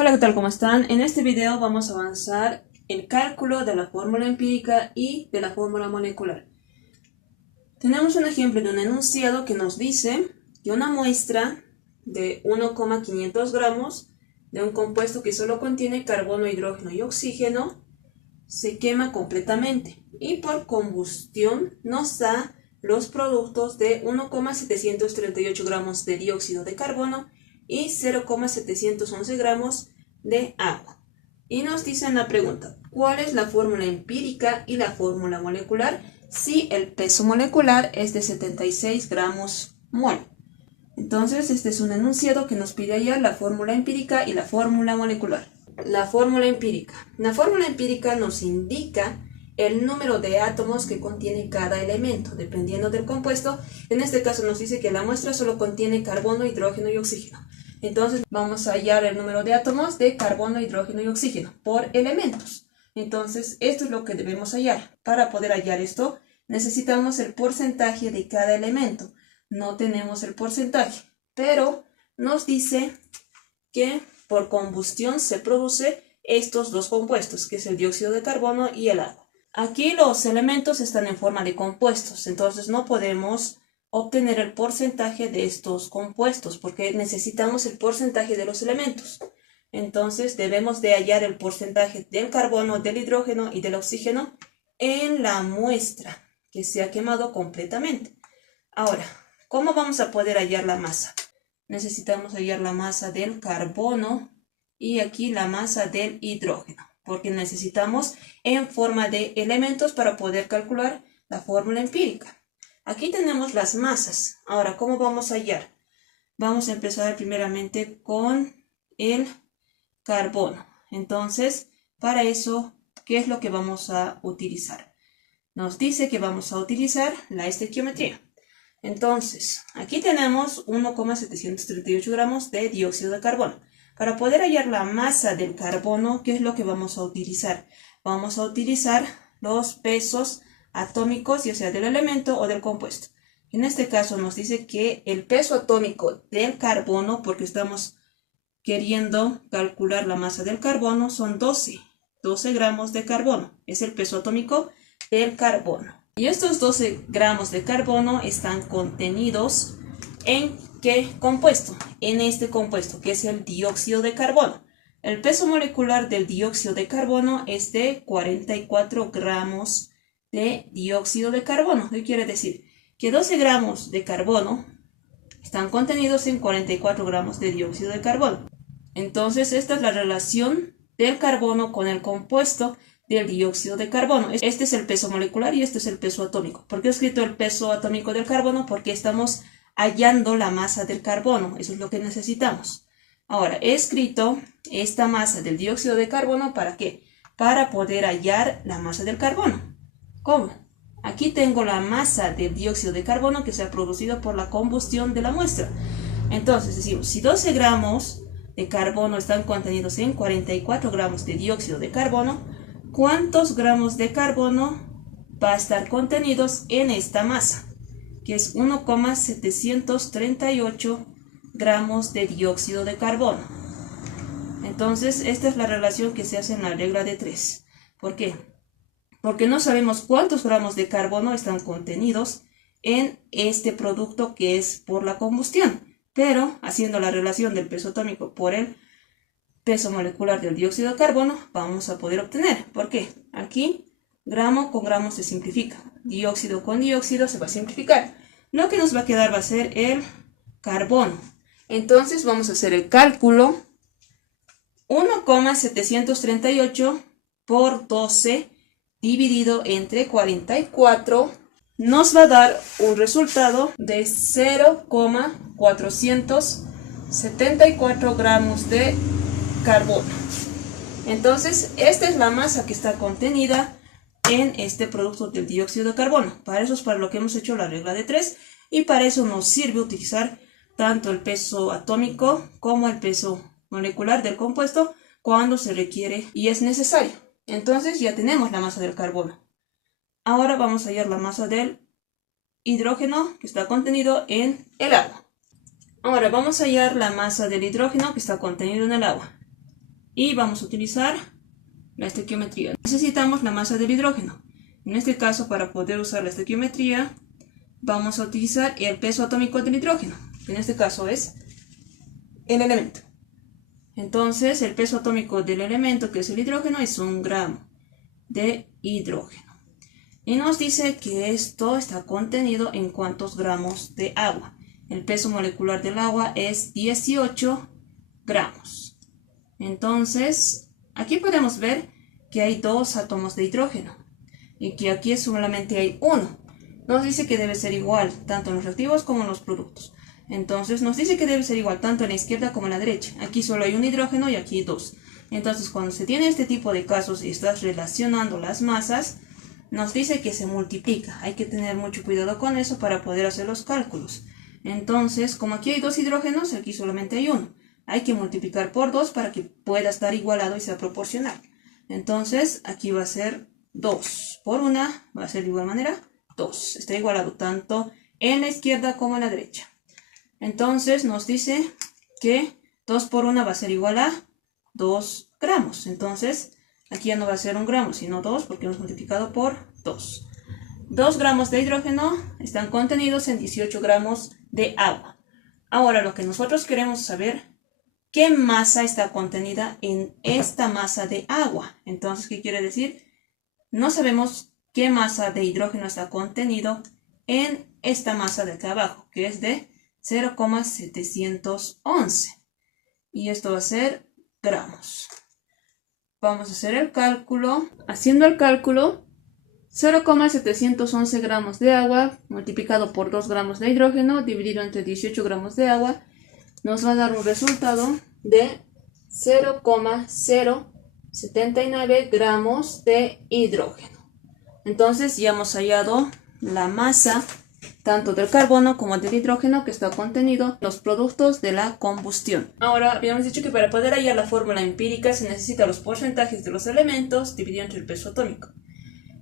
Hola, ¿qué tal? ¿Cómo están? En este video vamos a avanzar el cálculo de la fórmula empírica y de la fórmula molecular. Tenemos un ejemplo de un enunciado que nos dice que una muestra de 1,500 gramos de un compuesto que solo contiene carbono, hidrógeno y oxígeno se quema completamente y por combustión nos da los productos de 1,738 gramos de dióxido de carbono y 0,711 gramos de agua. Y nos dice en la pregunta, ¿cuál es la fórmula empírica y la fórmula molecular si el peso molecular es de 76 gramos mol? Entonces, este es un enunciado que nos pide hallar la fórmula empírica y la fórmula molecular. La fórmula empírica. La fórmula empírica nos indica el número de átomos que contiene cada elemento, dependiendo del compuesto. En este caso nos dice que la muestra solo contiene carbono, hidrógeno y oxígeno. Entonces vamos a hallar el número de átomos de carbono, hidrógeno y oxígeno por elementos. Entonces esto es lo que debemos hallar. Para poder hallar esto necesitamos el porcentaje de cada elemento. No tenemos el porcentaje, pero nos dice que por combustión se produce estos dos compuestos, que es el dióxido de carbono y el agua. Aquí los elementos están en forma de compuestos, entonces no podemos obtener el porcentaje de estos compuestos porque necesitamos el porcentaje de los elementos. Entonces debemos de hallar el porcentaje del carbono, del hidrógeno y del oxígeno en la muestra que se ha quemado completamente. Ahora, ¿cómo vamos a poder hallar la masa? Necesitamos hallar la masa del carbono y aquí la masa del hidrógeno, porque necesitamos en forma de elementos para poder calcular la fórmula empírica. Aquí tenemos las masas. Ahora, ¿cómo vamos a hallar? Vamos a empezar primeramente con el carbono. Entonces, para eso, ¿qué es lo que vamos a utilizar? Nos dice que vamos a utilizar la estequiometría. Entonces, aquí tenemos 1,738 gramos de dióxido de carbono. Para poder hallar la masa del carbono, ¿qué es lo que vamos a utilizar? Vamos a utilizar los pesos atómicos, ya sea del elemento o del compuesto. En este caso nos dice que el peso atómico del carbono, porque estamos queriendo calcular la masa del carbono, son 12 gramos de carbono. Es el peso atómico del carbono. Y estos 12 gramos de carbono están contenidos ¿en qué compuesto? En este compuesto, que es el dióxido de carbono. El peso molecular del dióxido de carbono es de 44 gramos de dióxido de carbono. ¿Qué quiere decir? Que 12 gramos de carbono están contenidos en 44 gramos de dióxido de carbono. Entonces, esta es la relación del carbono con el compuesto del dióxido de carbono. Este es el peso molecular y este es el peso atómico. ¿Por qué he escrito el peso atómico del carbono? Porque estamos hallando la masa del carbono. Eso es lo que necesitamos. Ahora, he escrito esta masa del dióxido de carbono, ¿para qué? Para poder hallar la masa del carbono. ¿Cómo? Aquí tengo la masa del dióxido de carbono que se ha producido por la combustión de la muestra. Entonces decimos, si 12 gramos de carbono están contenidos en 44 gramos de dióxido de carbono, ¿cuántos gramos de carbono va a estar contenidos en esta masa? Que es 1,738 gramos de dióxido de carbono. Entonces, esta es la relación que se hace en la regla de 3. ¿Por qué? Porque no sabemos cuántos gramos de carbono están contenidos en este producto que es por la combustión. Pero, haciendo la relación del peso atómico por el peso molecular del dióxido de carbono, vamos a poder obtener. ¿Por qué? Aquí, gramo con gramo se simplifica. Dióxido con dióxido se va a simplificar. Lo que nos va a quedar va a ser el carbono. Entonces, vamos a hacer el cálculo. 1,738 por 12 dividido entre 44 nos va a dar un resultado de 0,474 gramos de carbono. Entonces, esta es la masa que está contenida en este producto del dióxido de carbono. Para eso es para lo que hemos hecho la regla de 3 y para eso nos sirve utilizar tanto el peso atómico como el peso molecular del compuesto cuando se requiere y es necesario. Entonces ya tenemos la masa del carbono. Ahora vamos a hallar la masa del hidrógeno que está contenido en el agua. Ahora vamos a hallar la masa del hidrógeno que está contenido en el agua. y vamos a utilizar la estequiometría. Necesitamos la masa del hidrógeno. En este caso, para poder usar la estequiometría, vamos a utilizar el peso atómico del hidrógeno, que en este caso es el elemento. Entonces, el peso atómico del elemento, que es el hidrógeno, es 1 gramo de hidrógeno. Y nos dice que esto está contenido en cuántos gramos de agua. El peso molecular del agua es 18 gramos. Entonces, aquí podemos ver que hay 2 átomos de hidrógeno y que aquí solamente hay 1. Nos dice que debe ser igual tanto en los reactivos como en los productos. Entonces nos dice que debe ser igual tanto en la izquierda como en la derecha. Aquí solo hay un hidrógeno y aquí 2. Entonces cuando se tiene este tipo de casos y estás relacionando las masas, nos dice que se multiplica. Hay que tener mucho cuidado con eso para poder hacer los cálculos. Entonces, como aquí hay 2 hidrógenos, aquí solamente hay 1. Hay que multiplicar por 2 para que pueda estar igualado y sea proporcional. Entonces, aquí va a ser 2 por 1, va a ser de igual manera 2. Está igualado tanto en la izquierda como en la derecha. Entonces, nos dice que 2 por 1 va a ser igual a 2 gramos. Entonces, aquí ya no va a ser 1 gramo, sino 2 porque hemos multiplicado por 2. 2 gramos de hidrógeno están contenidos en 18 gramos de agua. Ahora, lo que nosotros queremos saber, ¿qué masa está contenida en esta masa de agua? Entonces, ¿qué quiere decir? No sabemos qué masa de hidrógeno está contenido en esta masa de acá abajo, que es de 0,711. Y esto va a ser gramos. Vamos a hacer el cálculo. Haciendo el cálculo, 0,711 gramos de agua multiplicado por 2 gramos de hidrógeno dividido entre 18 gramos de agua nos va a dar un resultado de 0,079 gramos de hidrógeno. Entonces ya hemos hallado la masa tanto del carbono como del hidrógeno que está contenido en los productos de la combustión. Ahora, habíamos dicho que para poder hallar la fórmula empírica se necesita los porcentajes de los elementos dividido entre el peso atómico.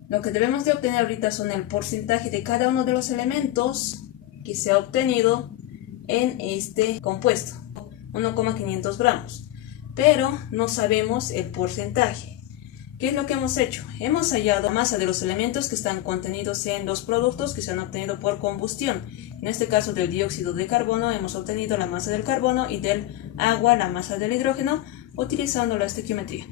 Lo que debemos de obtener ahorita son el porcentaje de cada uno de los elementos que se ha obtenido en este compuesto, 1,500 gramos. Pero no sabemos el porcentaje. ¿Qué es lo que hemos hecho? Hemos hallado la masa de los elementos que están contenidos en los productos que se han obtenido por combustión. En este caso del dióxido de carbono hemos obtenido la masa del carbono y del agua la masa del hidrógeno utilizando la estequiometría.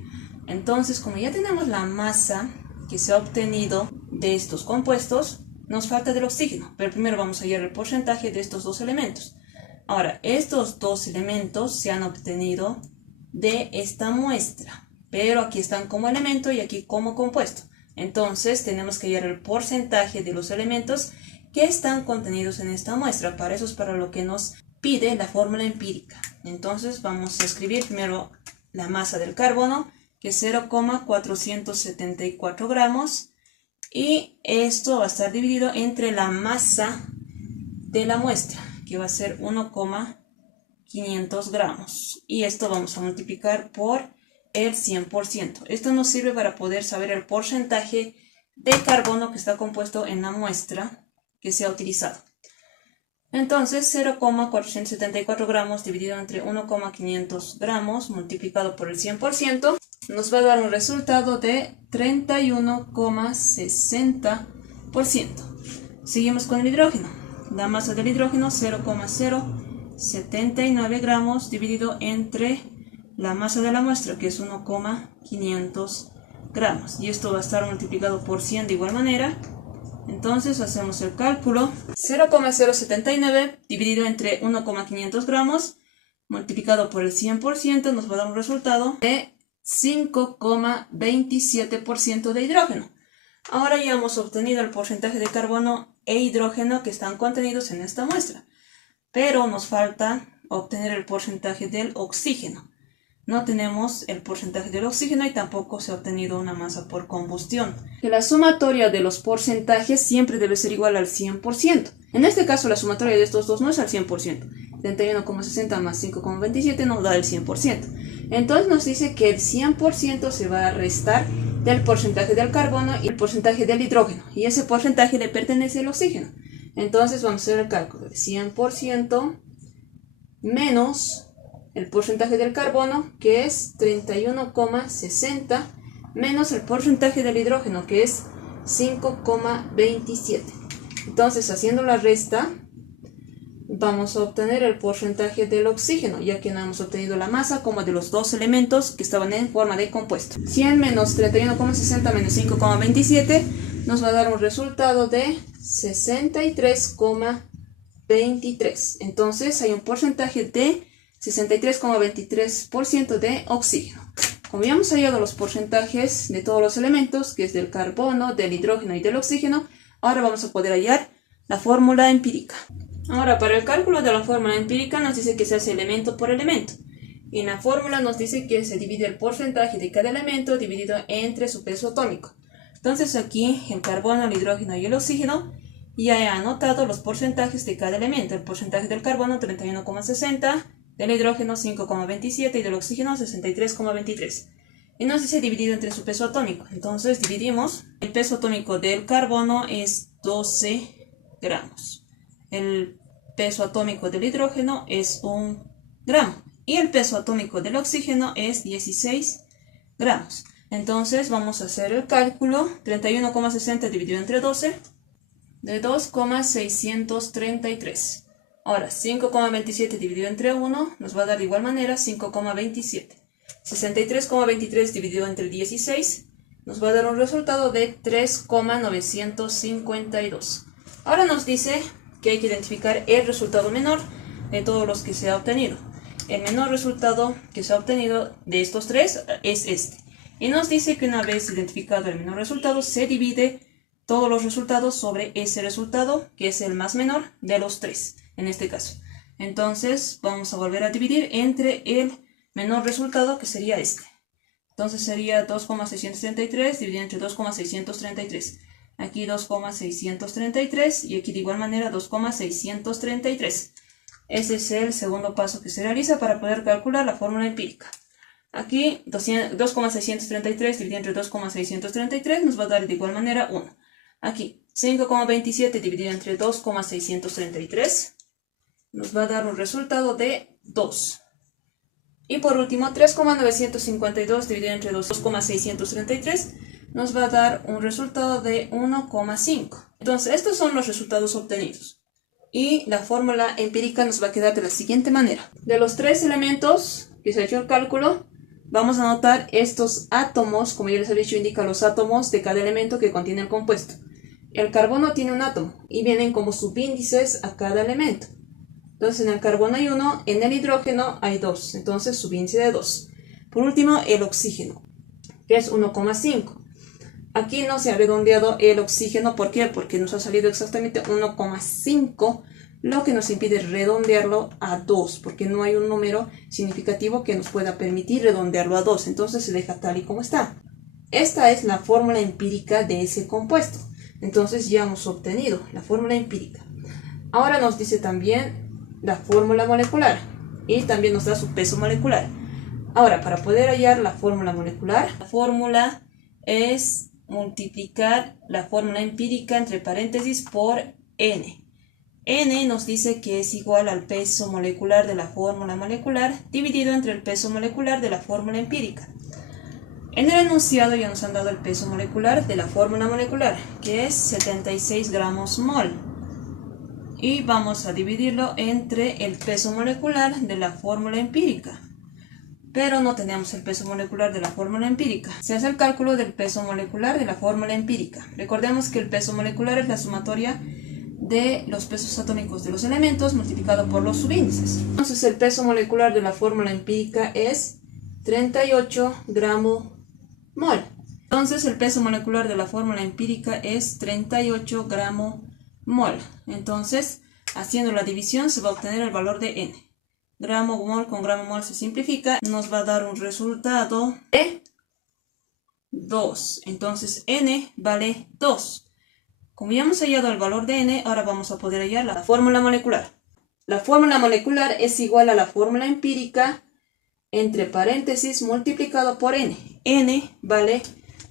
Entonces, como ya tenemos la masa que se ha obtenido de estos compuestos, nos falta del oxígeno, pero primero vamos a hallar el porcentaje de estos 2 elementos. Ahora, estos 2 elementos se han obtenido de esta muestra, pero aquí están como elemento y aquí como compuesto. Entonces tenemos que hallar el porcentaje de los elementos que están contenidos en esta muestra. Para eso es para lo que nos pide la fórmula empírica. Entonces vamos a escribir primero la masa del carbono, que es 0,474 gramos, y esto va a estar dividido entre la masa de la muestra, que va a ser 1,500 gramos, y esto vamos a multiplicar por el 100%. Esto nos sirve para poder saber el porcentaje de carbono que está compuesto en la muestra que se ha utilizado. Entonces 0,474 gramos dividido entre 1,500 gramos multiplicado por el 100% nos va a dar un resultado de 31,60%. Seguimos con el hidrógeno. La masa del hidrógeno 0,079 gramos dividido entre la masa de la muestra, que es 1,500 gramos. Y esto va a estar multiplicado por 100 de igual manera. Entonces hacemos el cálculo. 0,079 dividido entre 1,500 gramos multiplicado por el 100% nos va a dar un resultado de 5,27% de hidrógeno. Ahora ya hemos obtenido el porcentaje de carbono e hidrógeno que están contenidos en esta muestra, pero nos falta obtener el porcentaje del oxígeno. No tenemos el porcentaje del oxígeno y tampoco se ha obtenido una masa por combustión. Que la sumatoria de los porcentajes siempre debe ser igual al 100%. En este caso la sumatoria de estos dos no es al 100%. 31,60 más 5,27 nos da el 100%. Entonces nos dice que el 100% se va a restar del porcentaje del carbono y el porcentaje del hidrógeno. Y ese porcentaje le pertenece al oxígeno. Entonces vamos a hacer el cálculo de 100% menos el porcentaje del carbono, que es 31,60, menos el porcentaje del hidrógeno, que es 5,27. Entonces, haciendo la resta, vamos a obtener el porcentaje del oxígeno, ya que no hemos obtenido la masa como de los dos elementos que estaban en forma de compuesto. 100 menos 31,60 menos 5,27 nos va a dar un resultado de 63,23. Entonces hay un porcentaje de 63,23% de oxígeno. Como ya hemos hallado los porcentajes de todos los elementos, que es del carbono, del hidrógeno y del oxígeno, ahora vamos a poder hallar la fórmula empírica. Ahora, para el cálculo de la fórmula empírica nos dice que se hace elemento por elemento. Y en la fórmula nos dice que se divide el porcentaje de cada elemento dividido entre su peso atómico. Entonces aquí el carbono, el hidrógeno y el oxígeno ya he anotado los porcentajes de cada elemento. El porcentaje del carbono 31,60, del hidrógeno 5,27 y del oxígeno 63,23. Y nos dice dividido entre su peso atómico. Entonces dividimos. El peso atómico del carbono es 12 gramos. El peso atómico del hidrógeno es 1 gramo. Y el peso atómico del oxígeno es 16 gramos. Entonces vamos a hacer el cálculo. 31,60 dividido entre 12 de 2,633. Ahora 5,27 dividido entre 1 nos va a dar de igual manera 5,27. 63,23 dividido entre 16 nos va a dar un resultado de 3,952. Ahora nos dice que hay que identificar el resultado menor de todos los que se ha obtenido. El menor resultado que se ha obtenido de estos tres es este. Y nos dice que una vez identificado el menor resultado, se divide todos los resultados sobre ese resultado, que es el más menor de los tres, en este caso. Entonces vamos a volver a dividir entre el menor resultado, que sería este. Entonces sería 2,633 dividido entre 2,633. Aquí 2,633 y aquí de igual manera 2,633. Ese es el segundo paso que se realiza para poder calcular la fórmula empírica. Aquí 2,633 dividido entre 2,633 nos va a dar de igual manera 1. Aquí 5,27 dividido entre 2,633 nos va a dar un resultado de 2. Y por último 3,952 dividido entre 2,633 nos va a dar un resultado de 1,5. Entonces estos son los resultados obtenidos. Y la fórmula empírica nos va a quedar de la siguiente manera. De los tres elementos que se ha hecho el cálculo, vamos a anotar estos átomos, como ya les había dicho, indica los átomos de cada elemento que contiene el compuesto. El carbono tiene un átomo y vienen como subíndices a cada elemento. Entonces en el carbono hay 1, en el hidrógeno hay 2, entonces subíndice de 2. Por último, el oxígeno, que es 1,5. Aquí no se ha redondeado el oxígeno, ¿por qué? Porque nos ha salido exactamente 1,5, lo que nos impide redondearlo a 2, porque no hay un número significativo que nos pueda permitir redondearlo a 2, entonces se deja tal y como está. Esta es la fórmula empírica de ese compuesto. Entonces ya hemos obtenido la fórmula empírica. Ahora nos dice también la fórmula molecular y también nos da su peso molecular. Ahora, para poder hallar la fórmula molecular, la fórmula es multiplicar la fórmula empírica entre paréntesis por n. N nos dice que es igual al peso molecular de la fórmula molecular dividido entre el peso molecular de la fórmula empírica. En el enunciado ya nos han dado el peso molecular de la fórmula molecular, que es 76 gramos mol. Y vamos a dividirlo entre el peso molecular de la fórmula empírica. Pero no tenemos el peso molecular de la fórmula empírica. Se hace el cálculo del peso molecular de la fórmula empírica. Recordemos que el peso molecular es la sumatoria de los pesos atómicos de los elementos multiplicado por los subíndices. Entonces el peso molecular de la fórmula empírica es 38 gramos mol. Entonces el peso molecular de la fórmula empírica es 38 gramos mol. Entonces, haciendo la división se va a obtener el valor de n. Gramo mol con gramo mol se simplifica, nos va a dar un resultado de 2. Entonces n vale 2. Como ya hemos hallado el valor de n, ahora vamos a poder hallar la fórmula molecular. La fórmula molecular es igual a la fórmula empírica entre paréntesis multiplicado por n. n vale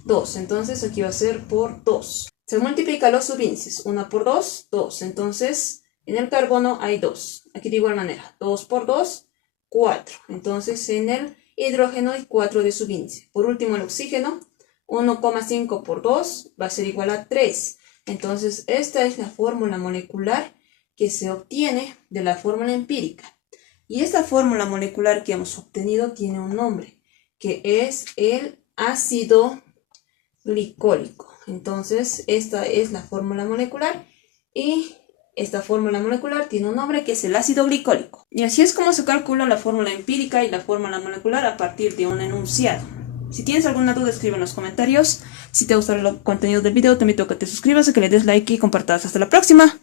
2, entonces aquí va a ser por 2. Se multiplica los subíndices, 1 por 2, 2. Entonces, en el carbono hay 2. Aquí de igual manera, 2 por 2, 4. Entonces en el hidrógeno hay 4 de subíndice. Por último el oxígeno, 1,5 por 2 va a ser igual a 3. Entonces esta es la fórmula molecular que se obtiene de la fórmula empírica. Y esta fórmula molecular que hemos obtenido tiene un nombre, que es el ácido glicólico. Entonces esta es la fórmula molecular y esta fórmula molecular tiene un nombre que es el ácido glicólico. Y así es como se calcula la fórmula empírica y la fórmula molecular a partir de un enunciado. Si tienes alguna duda, escribe en los comentarios. Si te gusta el contenido del video, te invito a que te suscribas, a que le des like y compartas. Hasta la próxima.